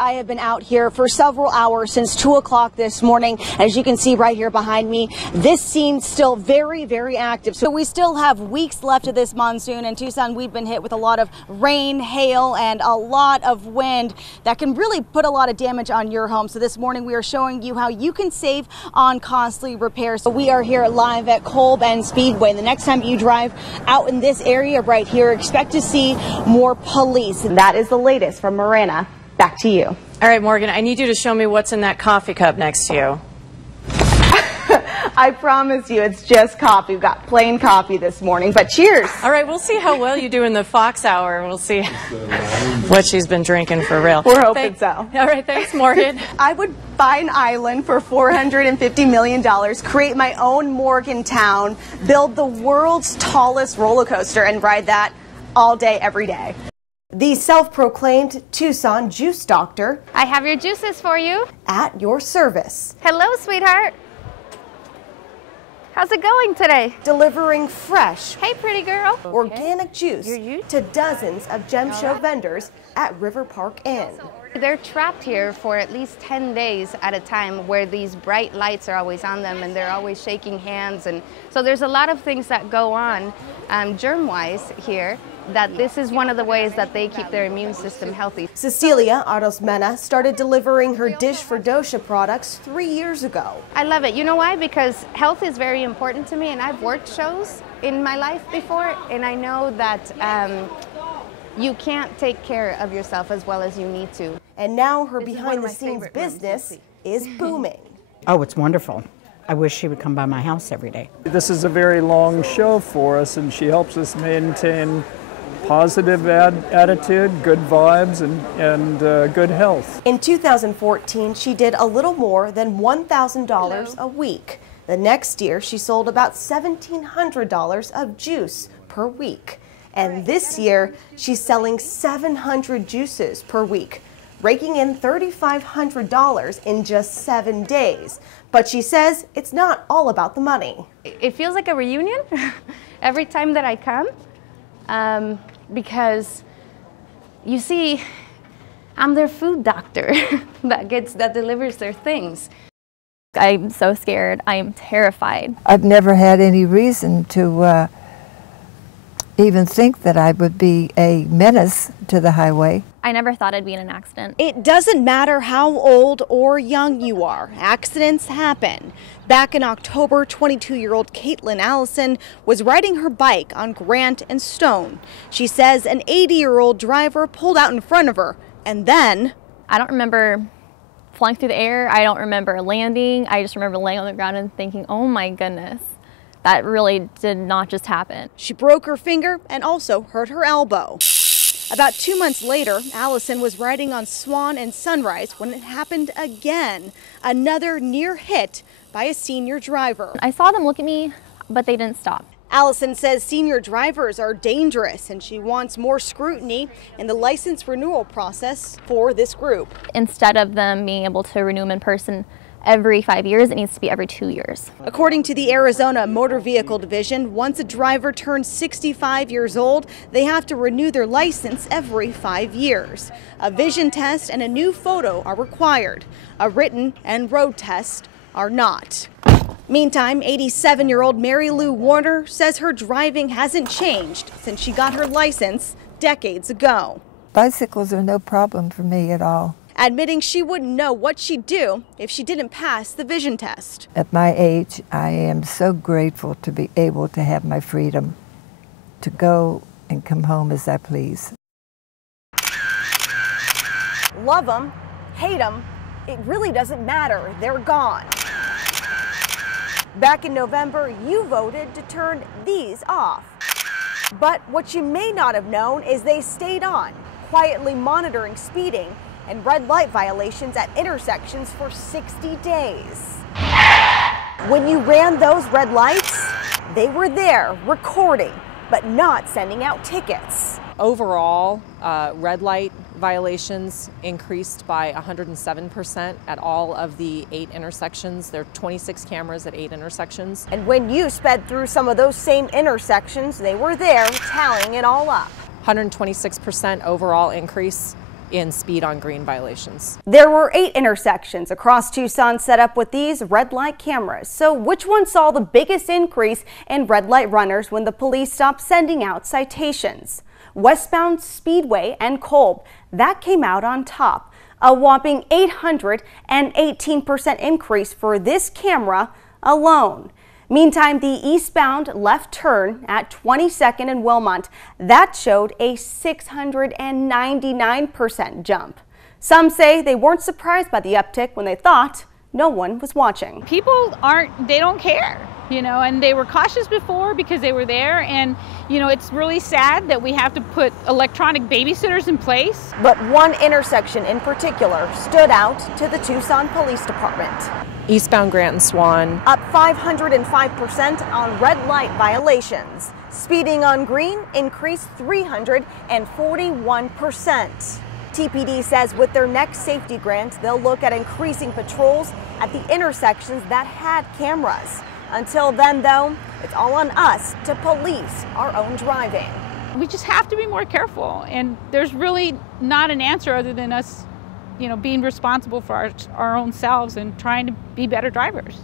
I have been out here for several hours since 2 o'clock this morning. As you can see right here behind me, this seems still very, very active. So we still have weeks left of this monsoon. In Tucson, we've been hit with a lot of rain, hail, and a lot of wind that can really put a lot of damage on your home. So this morning we are showing you how you can save on costly repairs. So we are here live at Kolb and Speedway. The next time you drive out in this area right here, expect to see more police. And that is the latest from Marana. Back to you. All right, Morgan, I need you to show me what's in that coffee cup next to you. I promise you it's just coffee. We've got plain coffee this morning, but cheers. All right, we'll see how well you do in the Fox Hour. We'll see what she's been drinking for real. We're hoping so. All right, thanks, Morgan. I would buy an island for $450 million, create my own Morgan town, build the world's tallest roller coaster, and ride that all day, every day. The self-proclaimed Tucson juice doctor. I have your juices for you. At your service. Hello, sweetheart. How's it going today? Delivering fresh, hey, pretty girl, organic juice to dozens of Gem Show vendors at River Park Inn. They're trapped here for at least 10 days at a time where these bright lights are always on them and they're always shaking hands. And so there's a lot of things that go on germ-wise here, that this is one of the ways that they keep their immune system healthy. Cecilia Arosmena started delivering her Dish for Dosha products 3 years ago. I love it. You know why? Because health is very important to me, and I've worked shows in my life before, and I know that you can't take care of yourself as well as you need to. And now her behind-the-scenes business is booming. Oh, it's wonderful. I wish she would come by my house every day. This is a very long show for us, and she helps us maintain positive attitude, good vibes, and good health. In 2014, she did a little more than $1,000 a week. The next year, she sold about $1,700 of juice per week. And this year, she's selling 700 juices per week, raking in $3,500 in just 7 days. But she says it's not all about the money. It feels like a reunion every time that I come. Because you see, I'm their food doctor that delivers their things. I'm so scared. I am terrified. I've never had any reason to even think that I would be a menace to the highway. I never thought I'd be in an accident. It doesn't matter how old or young you are, accidents happen. Back in October, 22-year-old Kyrklund Allison was riding her bike on Grant and Stone. She says an 80-year-old driver pulled out in front of her, and then... I don't remember flying through the air. I don't remember landing. I just remember laying on the ground and thinking, oh my goodness, that really did not just happen. She broke her finger and also hurt her elbow. About 2 months later, Allison was riding on Swan and Sunrise when it happened again. Another near hit by a senior driver. I saw them look at me, but they didn't stop. Allison says senior drivers are dangerous and she wants more scrutiny in the license renewal process for this group. Instead of them being able to renew them in person every 5 years, it needs to be every 2 years. According to the Arizona Motor Vehicle Division, once a driver turns 65 years old, they have to renew their license every 5 years. A vision test and a new photo are required. A written and road test are not. Meantime, 87-year-old Mary Lou Warner says her driving hasn't changed since she got her license decades ago. Bicycles are no problem for me at all. Admitting she wouldn't know what she'd do if she didn't pass the vision test. At my age, I am so grateful to be able to have my freedom to go and come home as I please. Love them, hate them, it really doesn't matter. They're gone. Back in November, you voted to turn these off. But what you may not have known is they stayed on, quietly monitoring speeding and red light violations at intersections for 60 days. When you ran those red lights, they were there recording, but not sending out tickets. Overall, red light violations increased by 107% at all of the 8 intersections. There are 26 cameras at 8 intersections. And when you sped through some of those same intersections, they were there tallying it all up. 126% overall increase in speed on green violations. There were 8 intersections across Tucson set up with these red light cameras. So which one saw the biggest increase in red light runners when the police stopped sending out citations? Westbound Speedway and Kolb, that came out on top. A whopping 818% increase for this camera alone. Meantime, the eastbound left turn at 22nd and Wilmont, that showed a 699% jump. Some say they weren't surprised by the uptick when they thought no one was watching. People they don't care, you know, and they were cautious before because they were there, and, you know, it's really sad that we have to put electronic babysitters in place. But one intersection in particular stood out to the Tucson Police Department. Eastbound Grant and Swan. Up 505% on red light violations. Speeding on green increased 341%. TPD says with their next safety grant, they'll look at increasing patrols at the intersections that had cameras. Until then, though, it's all on us to police our own driving. We just have to be more careful, and there's really not an answer other than us, you know, being responsible for our own selves and trying to be better drivers.